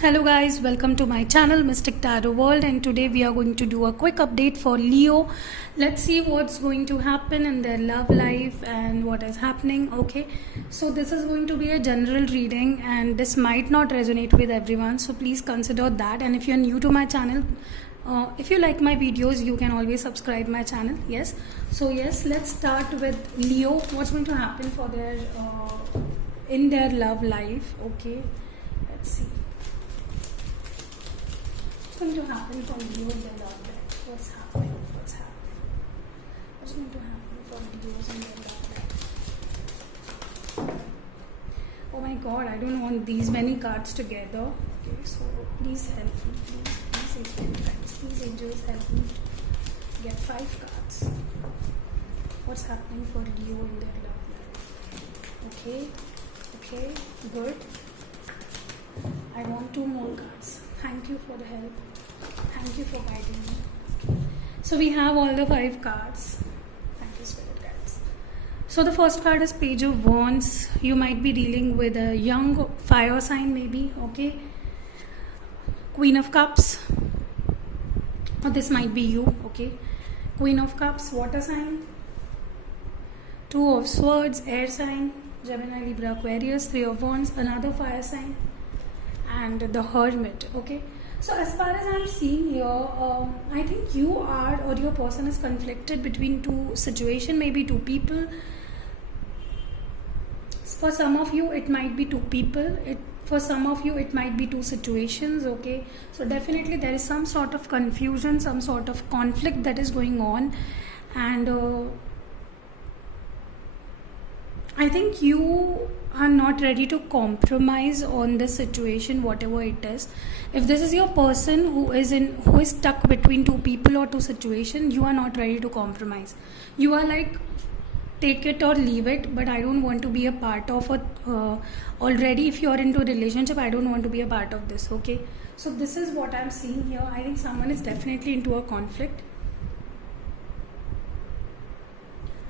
Hello guys, welcome to my channel Mystic Tarot World, and today we are going to do a quick update for Leo. Let's see what's going to happen in their love life and what is happening. Okay, so this is going to be a general reading and this might not resonate with everyone, so please consider that. And if you're new to my channel, if you like my videos, you can always subscribe my channel. Yes, let's start with Leo. What's going to happen for their in their love life? Okay, let's see. What's going to happen for Leo in their love life? What's happening? What's going to happen for Leos in their love life? Oh my god, I don't want these many cards together. Okay, so please help me. Please explain, friends. Please, angels, help me to get 5 cards. What's happening for Leo in their love life? Okay, good. I want 2 more cards. Thank you for the help. Thank you for guiding me. So we have all the 5 cards. Thank you, spirit guides. So the first card is Page of Wands. You might be dealing with a young fire sign maybe. Okay. Queen of Cups. Or this might be you. Okay. Queen of Cups, water sign. 2 of Swords, air sign. Gemini, Libra, Aquarius. 3 of Wands, another fire sign. And the Hermit. Okay, so as far as I'm seeing here, I think you are or your person is conflicted between 2 situations, maybe 2 people. For some of you it might be 2 people, for some of you it might be 2 situations. Okay, so definitely there is some sort of confusion, some sort of conflict that is going on, and I think you are not ready to compromise on the situation, whatever it is. If this is your person who is stuck between 2 people or 2 situations, you are not ready to compromise. You are like, take it or leave it, but I don't want to be a part of it. Already if you are into a relationship, I don't want to be a part of this. Okay, so this is what I'm seeing here. I think someone is definitely into a conflict.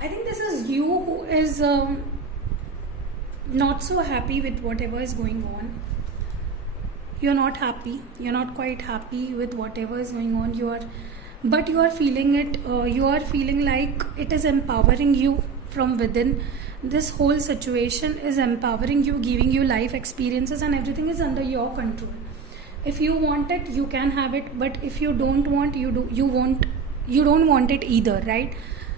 I think this is you who is not so happy with whatever is going on. You're not happy. You're not quite happy with whatever is going on. But you are feeling it. You are feeling like it is empowering you from within. This whole situation is empowering you, giving you life experiences, and everything is under your control. If you want it, you can have it. But if you don't want, you don't want it either, right?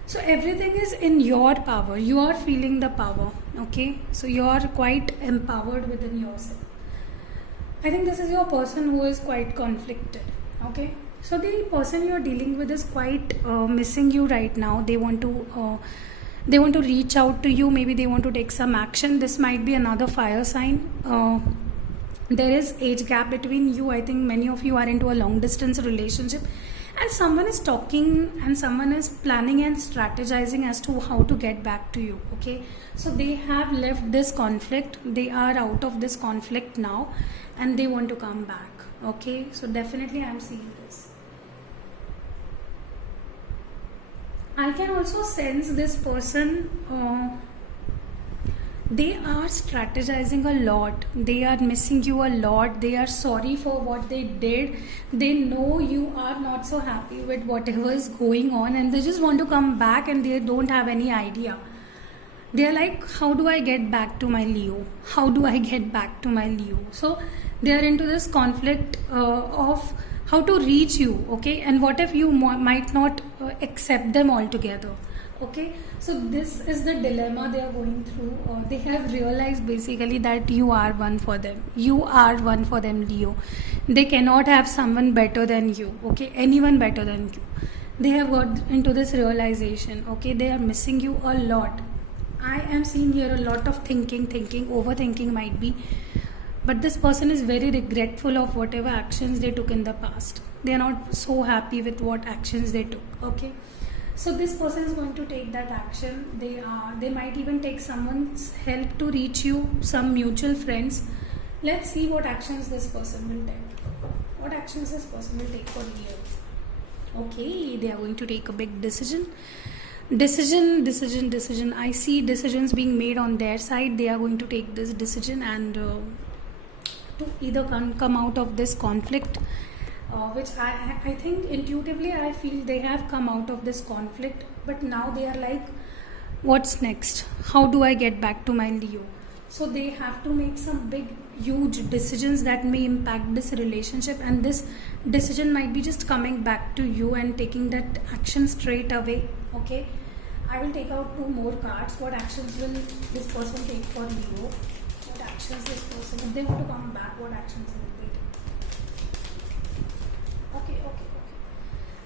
So everything is in your power. You are feeling the power. Okay, so you are quite empowered within yourself. I think this is your person who is quite conflicted. Okay, so the person you are dealing with is quite missing you right now. They want to reach out to you. Maybe they want to take some action. This might be another fire sign. There is age gap between you. I think many of you are into a long distance relationship, and someone is talking and someone is planning and strategizing as to how to get back to you. Okay, so they have left this conflict. They are out of this conflict now and they want to come back. Okay, so definitely I'm seeing this. I can also sense this person they are strategizing a lot. They are missing you a lot. They are sorry for what they did. They know you are not so happy with whatever is going on, and they just want to come back and they don't have any idea. They are like, how do I get back to my Leo? How do I get back to my Leo? So they are into this conflict of how to reach you. Okay, and what if you might not accept them altogether? Okay, so this is the dilemma they are going through. They have realized basically that you are one for them. You are one for them, Leo. They cannot have someone better than you. Okay, anyone better than you. They have got into this realization. Okay, they are missing you a lot. I am seeing here a lot of thinking, overthinking might be. But this person is very regretful of whatever actions they took in the past. They are not so happy with what actions they took. Okay. So this person is going to take that action. They might even take someone's help to reach you, some mutual friends. Let's see what actions this person will take. What actions this person will take for Leo. Okay, they are going to take a big decision. Decision. I see decisions being made on their side. They are going to take this decision, and to either come out of this conflict, which I think intuitively I feel they have come out of this conflict, but now they are like, what's next? How do I get back to my Leo? So they have to make some big huge decisions that may impact this relationship, and this decision might be just coming back to you and taking that action straight away. Okay, I will take out 2 more cards. What actions will this person take for Leo? What actions this person, if they want to come back, what actions will they take? Okay.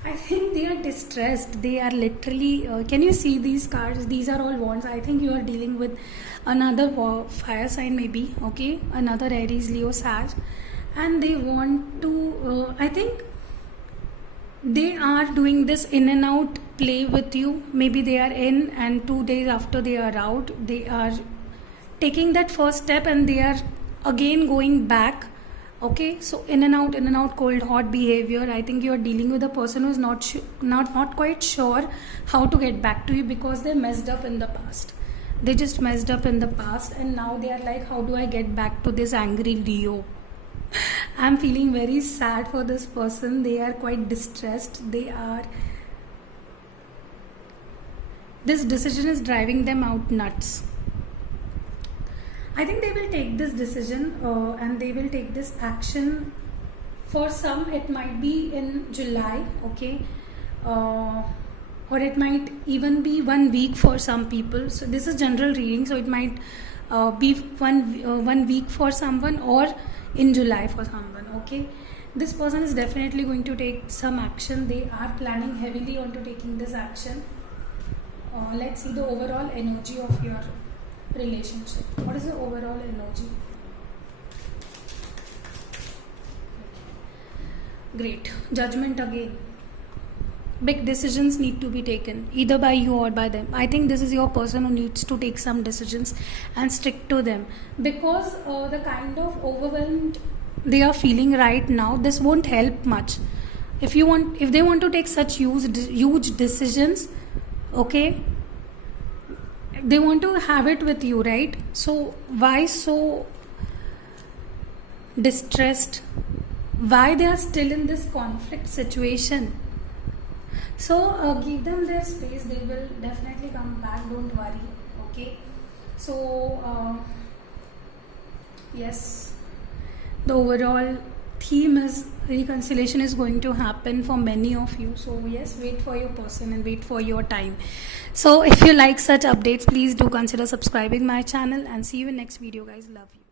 I think they are distressed. They are literally, can you see these cards? These are all wands. I think you are dealing with another fire sign maybe, okay? Another Aries, Leo, Sag. And they want to, I think they are doing this in and out play with you. Maybe they are in, and 2 days after they are out, they are taking that first step and they are again going back. Okay, so in and out, cold hot behavior. I think you are dealing with a person who is not quite sure how to get back to you, because they messed up in the past. They just messed up in the past, and now they are like, how do I get back to this angry Leo? I'm feeling very sad for this person. They are quite distressed. This decision is driving them out nuts. I think they will take this decision and they will take this action. For some, it might be in July, okay, or it might even be 1 week for some people. So this is general reading, so it might be 1 week for someone, or in July for someone. Okay, this person is definitely going to take some action. They are planning heavily onto taking this action. Let's see the overall energy of your relationship. What is the overall energy? Great. Judgment again. Big decisions need to be taken, either by you or by them. I think this is your person who needs to take some decisions and stick to them, because the kind of overwhelmed they are feeling right now, this won't help much. If they want to take such huge decisions, okay, they want to have it with you, right? So why so distressed? Why they are still in this conflict situation? So give them their space. They will definitely come back, don't worry. Okay, so yes, the overall theme is reconciliation is going to happen for many of you. So yes, wait for your person and wait for your time. So if you like such updates, please do consider subscribing my channel, and see you in next video, guys. Love you.